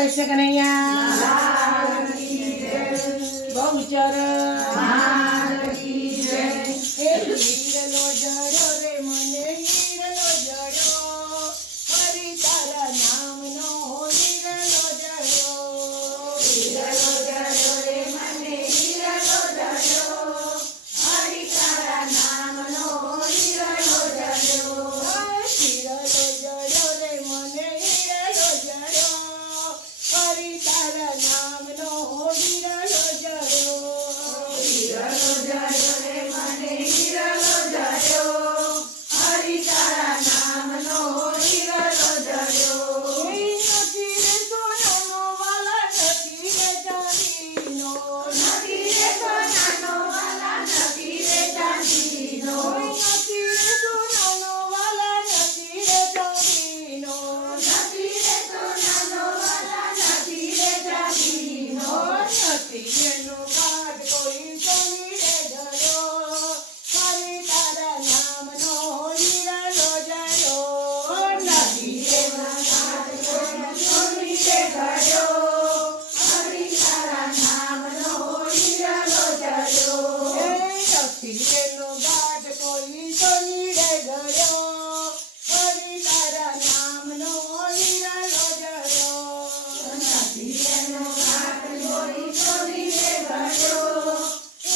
કૃષ્ણ કનૈયા બહુચર હીરલો જડ્યો રે મને હીરલો જડ્યો હરી તારા નામનો હીરલો જડ્યો રે મને હીરલો જડ્યો હરી તારા નામનો હીરલો જડ્યો હીરલો જડ્યો રે મને હીરલો જડ્યો હરી તારા નામનો હીરલો જડ્યો હીરલો જડ્યો રે મને હીરલો જડ્યો હરી તારા નામનો હીરલો જડ્યો નથી રે સોનાનો વાલા નથી રે ચાંદીનો નથી રે સોનાનો વાલા નથી રે ચાંદીનો નથી રે સોનાનો વાલા નથી રે ચાંદીનો નથી રે સોનાનો વાલા નથી રે ચાંદીનો નથી એનો કાઢ કોઈ સોની રે જડ્યો હરી તારા નામનો હીરલો જડ્યો નથી એમાં ઘાટ કોઈ સોની રે ગળ્યો હરી તારા નામનો હીરલો જડ્યો નથી એનો ગાઢ કોઈ સોની રે ગળ્યો હરી તારા નામનો હીરલો જડ્યો નથી એનો ઘાટ કોઈ સોની રે ગળ્યો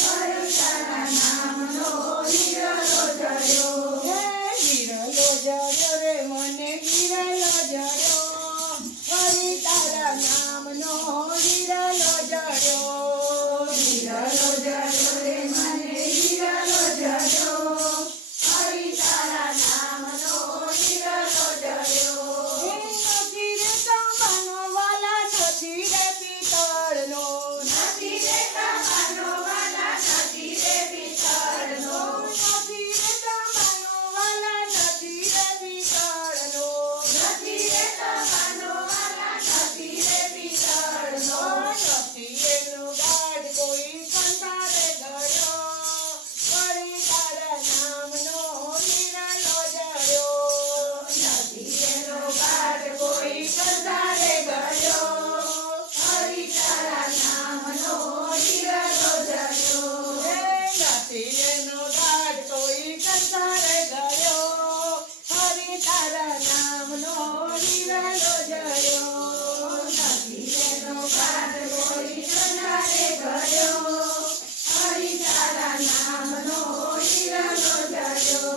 હરી તારા નામનો હીરલો જડ્યો હીરલો જડ્યો રે મને હીરલો જડ્યો હરી તારા નામનો હીરલો જડ્યો હીરલો જડ્યો રે મને હીરલો જડ્યો હરી તારા નામનો હીરલો જડ્યો નથી રે તાંબાનો વાલા નથી રે પિત્તળનો નથી રે તાંબાનો વાલા નથી રે પિત્તળનો નથી રે તાંબાનો વાલા નથી રે પિત્તળનો નથી રે તાંબાનો વાલા નથી રે પિત્તળનો નથી એનો ગાઢ કોઈ કંસારે ગળ્યો હરી તારા નામનો હીરલો જડ્યો નથી એનો ગાઢ કોઈ કંસારે ગળ્યો હરી તારા નામનો હીરલો જડ્યો નથી એનો ગાઢ કોઈ કંસારે ગળ્યો હરી તારા નામનો હીરલો જડ્યો નથી એનો ગાઢ કોઈ કંસારે ગળ્યો હરી તારા નામનો હીરલો જડ્યો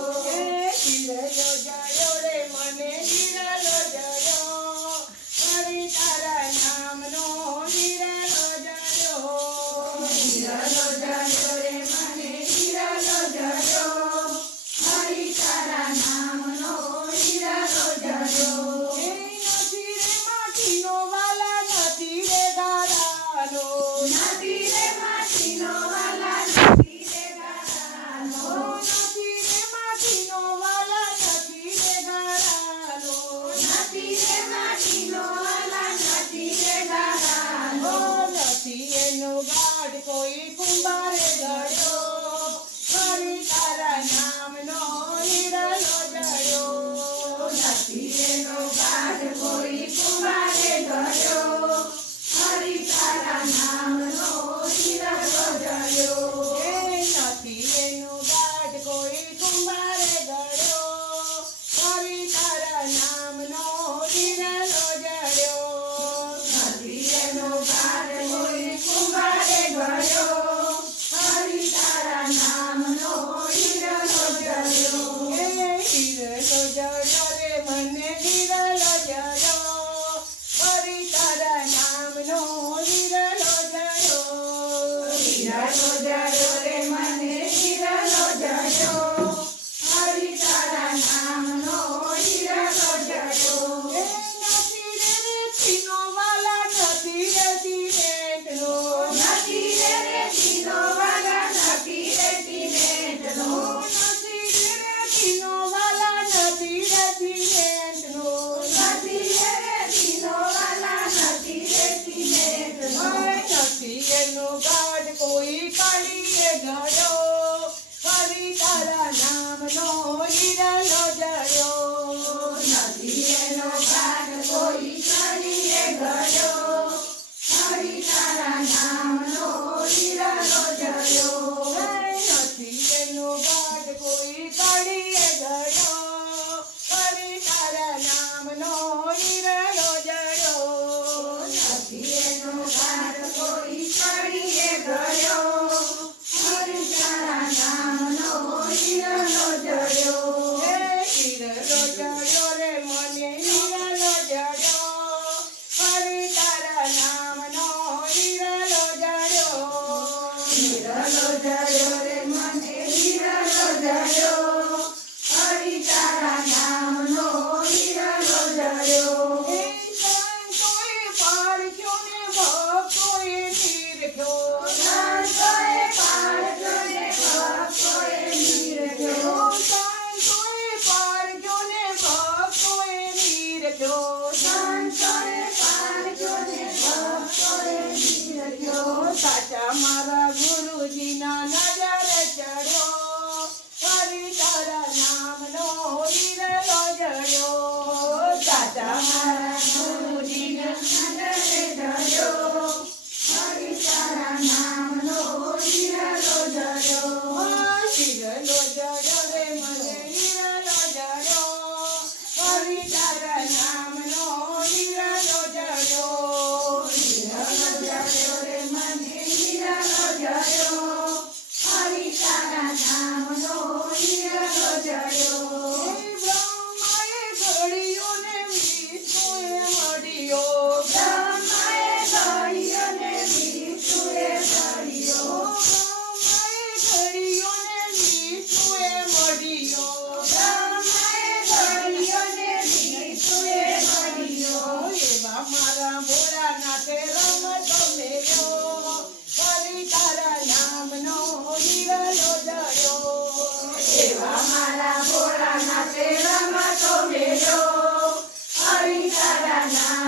હીરલો જડ્યો રે મને હીરલો જડ્યો હરી તારા નામનો હીરલો જડ્યો હીરલો જડ્યો રે મને હીરલો જડ્યો હરી તારા નામનો હીરલો જડ્યો નથી રે માટીનો વાલા નથી રે ગારાનો નથી રે માટીનો વાલા નથી રે ગારાનો નથી રે માટીનો વાલા નથી રે ગારાનો નથી રે માટીનો વાલા નથી રે ગારાનો નથી એનો ગાઢ કોઈ કુંભારે ગળ્યો હરી તારા નામનો હીરલો જડ્યો નથી એનો ગાઢ કોઈ કુંભારે ગળ્યો હરી તારા નામનો હીરલો જડ્યો નથી એનો ગાઢ કોઈ કુંભારે ગળ્યો હરી તારા નામનો હીરલો જડ્યો નથી એનો ગાઢ કોઈ કુંભારે ગળ્યો હરી તારા નામનો હીરલો જડ્યો હીરલો જડ્યો રે મને હીરલો જડ્યો હરી તારા નામનો હીરલો જડ્યો હીરલો જડ્યો રે મને હીરલો જડ્યો હરી તારા નામનો હીરલો જડ્યો નથી રે રેતીનો વાલા નથી રે સિમેન્ટનો નથી રે રેતીનો વાલા નથી રે સિમેન્ટનો નથી રે રેતીનો વાલા નથી રે સિમેન્ટનો નથી રે રેતીનો વાલા નથી રે સિમેન્ટનો નથી એનો ગાઢ કોઈ કાઢીએ ગળ્યો હરી તારા નામનો હીરલો જડ્યો નથી એનો ગાઢ કોઈ કાઢીએ ગળ્યો પાળ્યો ને ભક્તોએ નિરખ્યો. સંતોએ પાળ્યો ને ભક્તોએ નિરખ્યો. સંતોએ પાળ્યો ને ભક્તોએ નિરખ્યો. સંતોએ પાળ્યો ને ભક્તોએ નિરખ્યો. સાચા મારા ગુરુજીના નજરે ચડ્યો. હરિ તારા નામનો હિરલો જડ્યો. સાચા મારા ગુરુજીના નજરે ચડ્યો. હરિ તારા નામનો હિરલો જડ્યો. હિરલો જડ્યો રે મને હિરલો જડ્યો. હરિ તારા નામનો હિરલો જડ્યો. હિરલો જડ્યો રે મને હિરલો જડ્યો. હરિ તારા નામનો હિરલો જડ્યો. બ્રહ્માએ ઘડ્યો ને વિષ્ણુએ મળ્યો. બ્રહ્માએ ઘડ્યો ને વિષ્ણુએ મળ્યો. બ્રહ્માએ ઘડ્યો ને વિષ્ણુએ મળ્યો. બ્રહ્માએ ઘડ્યો ને વિષ્ણુએ મળ્યો. એવા મારા ભોળાનાથે રમતો મેલ્યો. હરિ તારા નામનો હિરલો જડ્યો. એવા મારા ભોળાનાથે રમતો મેલ્યો. હરિ તારા નામ